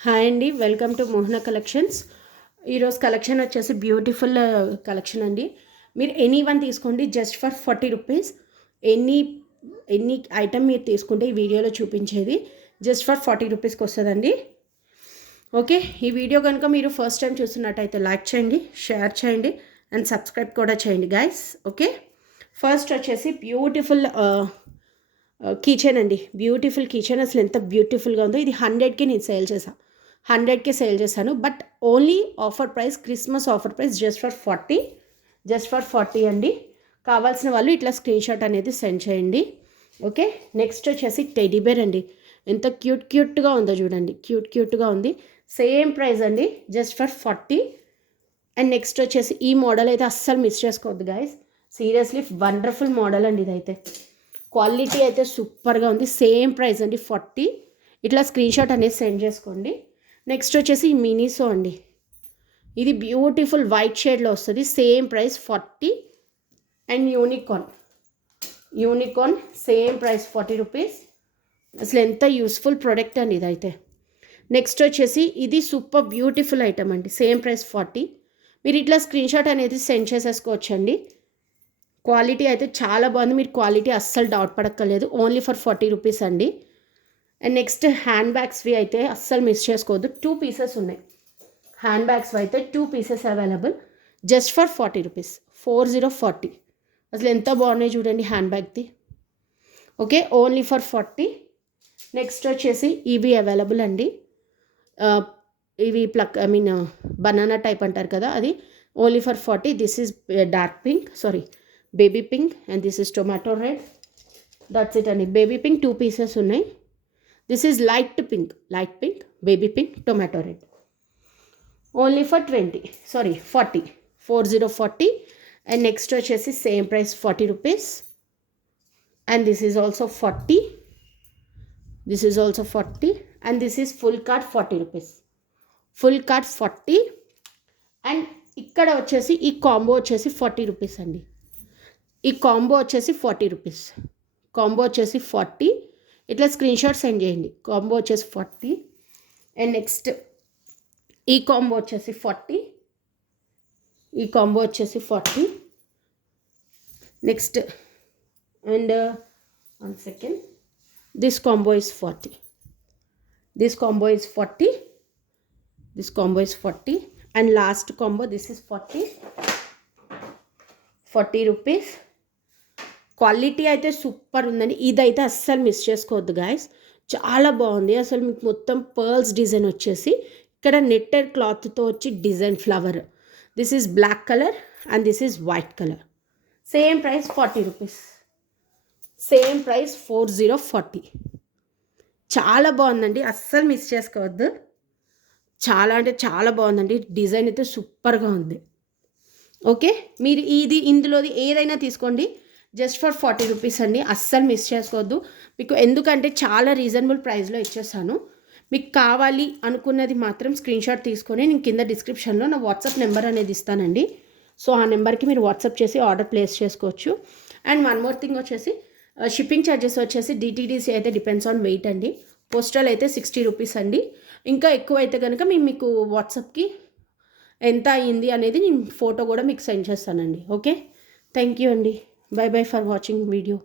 Hi అండి, welcome to Mohana collections. ఈరోజు collection వచ్చేసి బ్యూటిఫుల్ కలెక్షన్ అండి. మీరు ఎనీ వన్ తీసుకోండి just for 40 rupees. Any any item మీరు తీసుకుంటే ఈ వీడియోలో చూపించేది జస్ట్ ఫర్ 40 రూపీస్కి వస్తుందండి. ఓకే, ఈ వీడియో కనుక మీరు ఫస్ట్ టైం చూస్తున్నట్టయితే లైక్ చేయండి, షేర్ చేయండి అండ్ సబ్స్క్రైబ్ కూడా చేయండి గైస్. ఓకే, ఫస్ట్ వచ్చేసి బ్యూటిఫుల్ కీచెన్ అండి. బ్యూటిఫుల్ కీచెన్, అసలు ఎంత బ్యూటిఫుల్గా ఉందో. ఇది 100కి నేను సేల్ చేశాను, 100కి సేల్ చేశాను. But only offer price, Christmas offer price just for 40 అండి. కావాల్సిన వాళ్ళు ఇట్లా స్క్రీన్ షాట్ అనేది సెండ్ చేయండి. ఓకే, నెక్స్ట్ వచ్చేసి టెడీ బేర్ అండి. ఎంత క్యూట్గా ఉందో చూడండి, క్యూట్గా ఉంది. సేమ్ ప్రైస్ అండి, జస్ట్ ఫర్ 40. అండ్ నెక్స్ట్ వచ్చేసి ఈ మోడల్ అయితే అస్సలు మిస్ చేసుకోవద్దు గైస్. సీరియస్లీ వండర్ఫుల్ మోడల్ అండి. ఇదైతే క్వాలిటీ అయితే సూపర్గా ఉంది. సేమ్ ప్రైస్ అండి 40. ఇట్లా స్క్రీన్ షాట్ అనేది సెండ్ చేసుకోండి. నెక్స్ట్ వచ్చేసి ఈ మినీసో అండి. ఇది బ్యూటిఫుల్ వైట్ షేడ్లో వస్తుంది. Same price 40. And unicorn same price 40 rupees. అసలు ఎంత యూస్ఫుల్ ప్రోడక్ట్ అండి ఇదైతే. నెక్స్ట్ వచ్చేసి ఇది సూపర్ బ్యూటిఫుల్ ఐటమ్ అండి. Same price 40. మీరు ఇట్లా స్క్రీన్ షాట్ అనేది సెండ్ చేసేసుకోవచ్చండి. క్వాలిటీ అయితే చాలా బాగుంది. మీరు క్వాలిటీ అస్సలు డౌట్ పడక్కర్లేదు. ఓన్లీ ఫర్ 40 రూపీస్ అండి. అండ్ నెక్స్ట్ హ్యాండ్ బ్యాగ్స్వి అయితే అస్సలు మిస్ చేసుకోవద్దు. 2 పీసెస్ ఉన్నాయి. హ్యాండ్ బ్యాగ్స్ అయితే 2 pieces available just for 40 rupees. 40. అసలు ఎంత బాగున్నాయి చూడండి హ్యాండ్ బ్యాగ్ది. Okay, only for 40. నెక్స్ట్ వచ్చేసి ఇవి అవైలబుల్ అండి. ఇవి బనానా టైప్ అంటారు కదా, అది only for 40. This is dark pink, baby pink and this is tomato red. That's it అండి. బేబీ పింక్ 2 పీసెస్ ఉన్నాయి. This is light pink, baby pink, tomato red. Only for 40. And next వచ్చేసి same price 40 rupees. And this is also 40. And this is full cart 40 rupees. 40. And ఇక్కడ వచ్చేసి ఈ combo వచ్చేసి 40 rupees అండి. ఈ combo వచ్చేసి 40 rupees. 40. ఇట్లా స్క్రీన్ షాట్ సెండ్ చేయండి. కాంబో వచ్చేసి 40. అండ్ నెక్స్ట్ ఈ కాంబో వచ్చేసి 40. Next and 1 second, this combo is 40. This combo is 40. And last combo, this is 40 rupees. Quality అయితే సూపర్ ఉందండి. ఇదైతే అస్సలు మిస్ చేసుకోవద్దు గాయస్. చాలా బాగుంది. అసలు మీకు మొత్తం పర్ల్స్ డిజైన్ వచ్చేసి ఇక్కడ నెట్టెడ్ క్లాత్తో వచ్చి design flower. This is black colour and this is white colour. Same price 40 rupees. 40. చాలా బాగుందండి, అస్సలు మిస్ చేసుకోవద్దు. చాలా అంటే చాలా బాగుందండి. డిజైన్ అయితే సూపర్గా ఉంది. ఓకే, మీరు ఇందులోది ఏదైనా తీసుకోండి జస్ట్ ఫర్ 40 రూపీస్ అండి. అస్సలు మిస్ చేసుకోవద్దు మీకు, ఎందుకంటే చాలా రీజనబుల్ ప్రైస్లో ఇచ్చేస్తాను. మీకు కావాలి అనుకున్నది మాత్రం స్క్రీన్ షాట్ తీసుకొని నేను కింద డిస్క్రిప్షన్లో నా వాట్సాప్ నెంబర్ అనేది ఇస్తానండి. సో ఆ నెంబర్కి మీరు వాట్సాప్ చేసి ఆర్డర్ ప్లేస్ చేసుకోవచ్చు. అండ్ వన్ మోర్ థింగ్ వచ్చేసి షిప్పింగ్ ఛార్జెస్ వచ్చేసి DTDC అయితే డిపెండ్స్ ఆన్ వెయిట్ అండి. పోస్టల్ అయితే 60 రూపీస్ అండి. ఇంకా ఎక్కువ అయితే కనుక మీకు వాట్సాప్కి ఎంత అయ్యింది అనేది నేను ఫోటో కూడా మీకు సెండ్ చేస్తానండి. ఓకే, థ్యాంక్ యూ అండి. By for watching video.